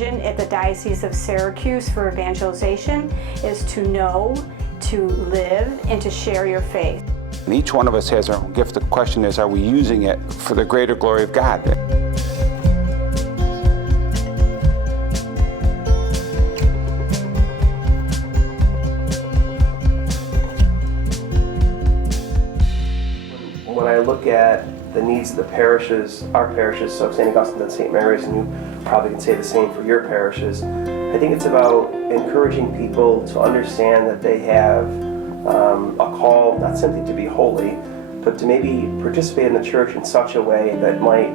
vision at the Diocese of Syracuse for evangelization is to know, to live, and to share your faith. And each one of us has our own gift. The question is, are we using it for the greater glory of God? When I look at the needs of the parishes, our parishes, so St. Augustine and St. Mary's, and you probably can say the same for your parishes, I think it's about encouraging people to understand that they have a call not simply to be holy, but to maybe participate in the church in such a way that might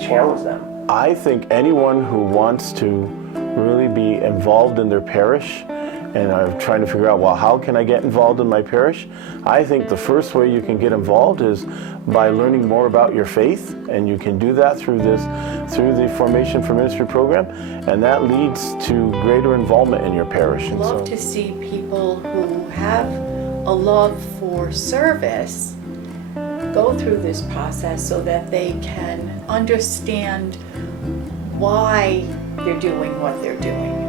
challenge them. I think anyone who wants to really be involved in their parish and are trying to figure out, well, how can I get involved in my parish? I think the first way you can get involved is by learning more about your faith, and you can do that through the Formation for Ministry program, and that leads to greater involvement in your parish. I love to see people who have a love for service go through this process so that they can understand why they're doing what they're doing.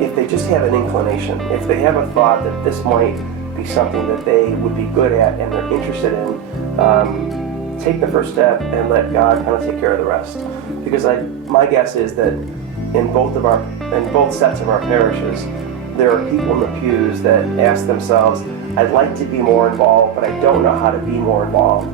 If they just have an inclination, if they have a thought that this might be something that they would be good at and they're interested in, take the first step and let God kind of take care of the rest. Because my guess is that in both sets of our parishes, there are people in the pews that ask themselves, I'd like to be more involved, but I don't know how to be more involved.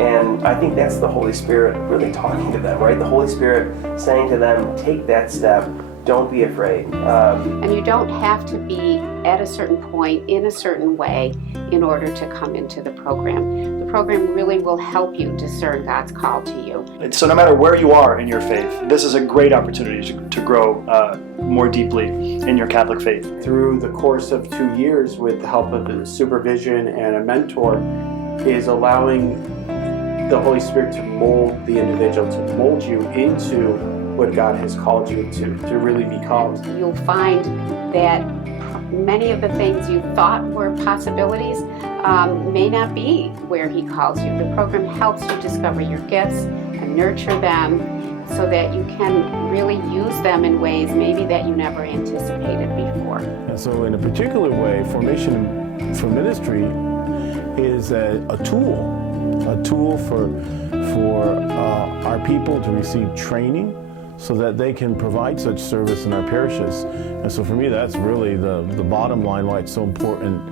And I think that's the Holy Spirit really talking to them, right? The Holy Spirit saying to them, take that step. Don't be afraid. And you don't have to be at a certain point in a certain way in order to come into the program. The program really will help you discern God's call to you. And so no matter where you are in your faith, this is a great opportunity to grow more deeply in your Catholic faith. Through the course of 2 years, with the help of a supervision and a mentor, is allowing the Holy Spirit to mold the individual, to mold you into what God has called you to really become. You'll find that many of the things you thought were possibilities may not be where He calls you. The program helps you discover your gifts and nurture them so that you can really use them in ways maybe that you never anticipated before. And so in a particular way, Formation for Ministry is a tool for our people to receive training so that they can provide such service in our parishes. And so for me, that's really the bottom line why it's so important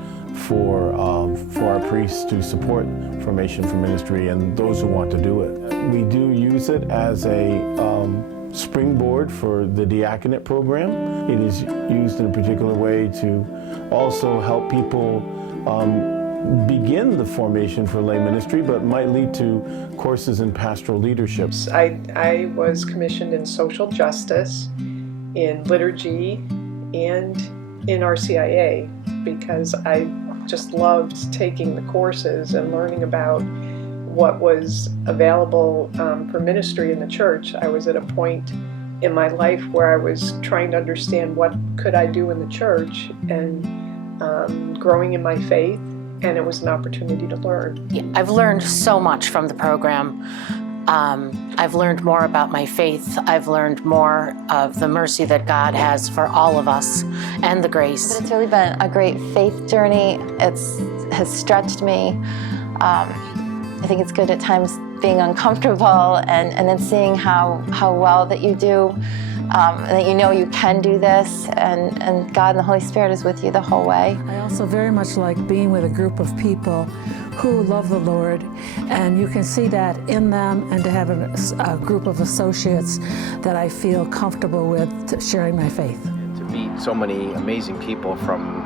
for our priests to support Formation for Ministry and those who want to do it. We do use it as a springboard for the diaconate program. It is used in a particular way to also help people begin the formation for lay ministry, but might lead to courses in pastoral leadership. I was commissioned in social justice, in liturgy, and in RCIA because I just loved taking the courses and learning about what was available for ministry in the church. I was at a point in my life where I was trying to understand what could I do in the church and growing in my faith. And it was an opportunity to learn. Yeah, I've learned so much from the program. I've learned more about my faith. I've learned more of the mercy that God has for all of us and the grace. But it's really been a great faith journey. It has stretched me. I think it's good at times being uncomfortable and then seeing how well that you do. And that you know you can do this, and God and the Holy Spirit is with you the whole way. I also very much like being with a group of people who love the Lord, and you can see that in them, and to have a group of associates that I feel comfortable with sharing my faith. To meet so many amazing people from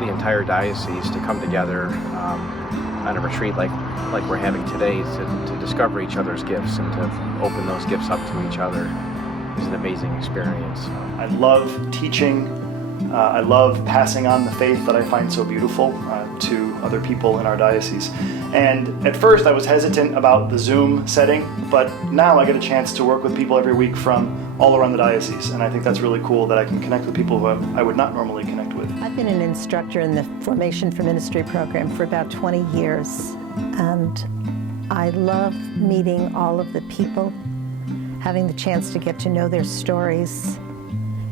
the entire diocese to come together on a retreat like we're having today to discover each other's gifts and to open those gifts up to each other is an amazing experience. I love teaching. I love passing on the faith that I find so beautiful to other people in our diocese. And at first I was hesitant about the Zoom setting, but now I get a chance to work with people every week from all around the diocese. And I think that's really cool that I can connect with people who I would not normally connect with. I've been an instructor in the Formation for Ministry program for about 20 years. And I love meeting all of the people, having the chance to get to know their stories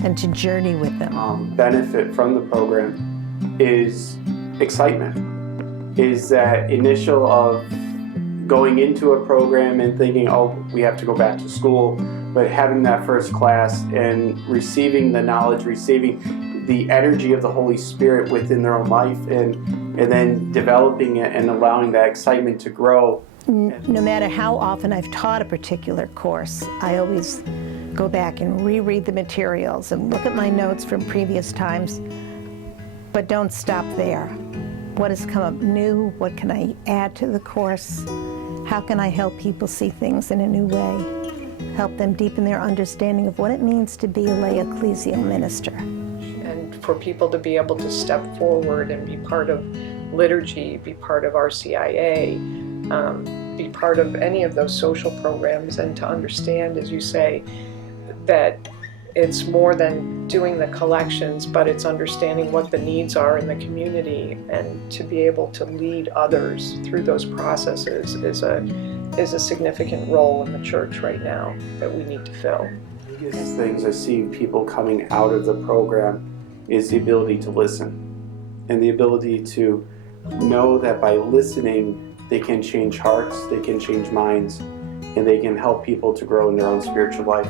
and to journey with them. Benefit from the program is excitement, is that initial of going into a program and thinking, oh, we have to go back to school, but having that first class and receiving the knowledge, receiving the energy of the Holy Spirit within their own life, and then developing it and allowing that excitement to grow. No matter how often I've taught a particular course, I always go back and reread the materials and look at my notes from previous times, but don't stop there. What has come up new? What can I add to the course? How can I help people see things in a new way? Help them deepen their understanding of what it means to be a lay ecclesial minister. And for people to be able to step forward and be part of liturgy, be part of RCIA, be part of any of those social programs, and to understand, as you say, that it's more than doing the collections, but it's understanding what the needs are in the community, and to be able to lead others through those processes is a significant role in the church right now that we need to fill. The biggest things I see people coming out of the program is the ability to listen, and the ability to know that by listening they can change hearts, they can change minds, and they can help people to grow in their own spiritual life.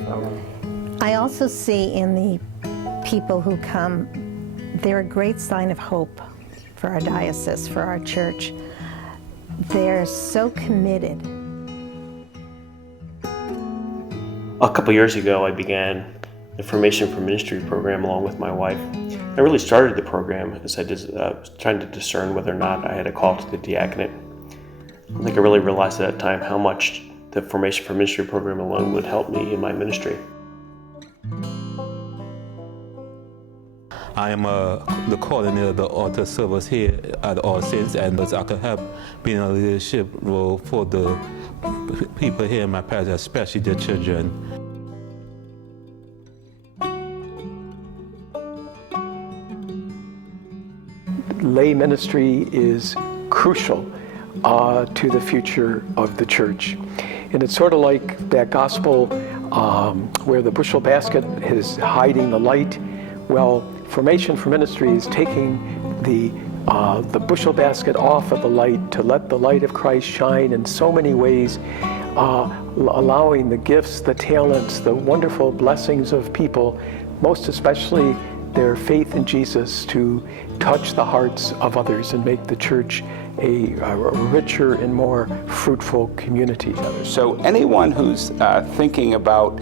I also see in the people who come, they're a great sign of hope for our diocese, for our church. They're so committed. A couple years ago, I began the Formation for Ministry program along with my wife. I really started the program as I was trying to discern whether or not I had a call to the diaconate. I think I really realized at that time how much the Formation for Ministry program alone would help me in my ministry. I am the coordinator of the altar service here at All Saints, and I could help being a leadership role for the people here in my parish, especially the children. Lay ministry is crucial to the future of the church. And it's sort of like that gospel where the bushel basket is hiding the light. Well, Formation for Ministry is taking the bushel basket off of the light to let the light of Christ shine in so many ways, allowing the gifts, the talents, the wonderful blessings of people, most especially their faith in Jesus, to touch the hearts of others and make the church a richer and more fruitful community. So anyone who's thinking about,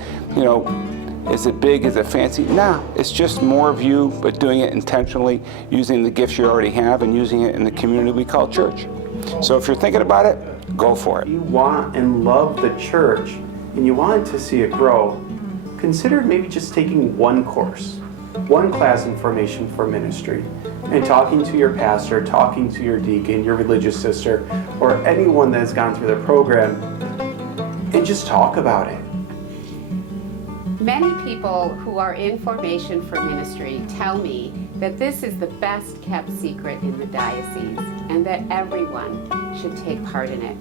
is it big, is it fancy? No, it's just more of you, but doing it intentionally, using the gifts you already have and using it in the community we call church. So if you're thinking about it, go for it. You want and love the church, and you want to see it grow, consider maybe just taking one course, one class in Formation for Ministry, and talking to your pastor, talking to your deacon, your religious sister, or anyone that has gone through the program, and just talk about it. Many people who are in Formation for Ministry tell me that this is the best kept secret in the diocese and that everyone should take part in it.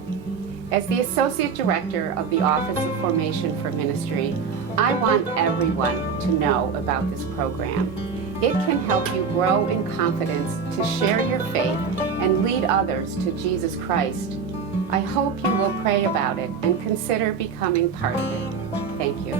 As the Associate Director of the Office of Formation for Ministry, I want everyone to know about this program. It can help you grow in confidence to share your faith and lead others to Jesus Christ. I hope you will pray about it and consider becoming part of it. Thank you.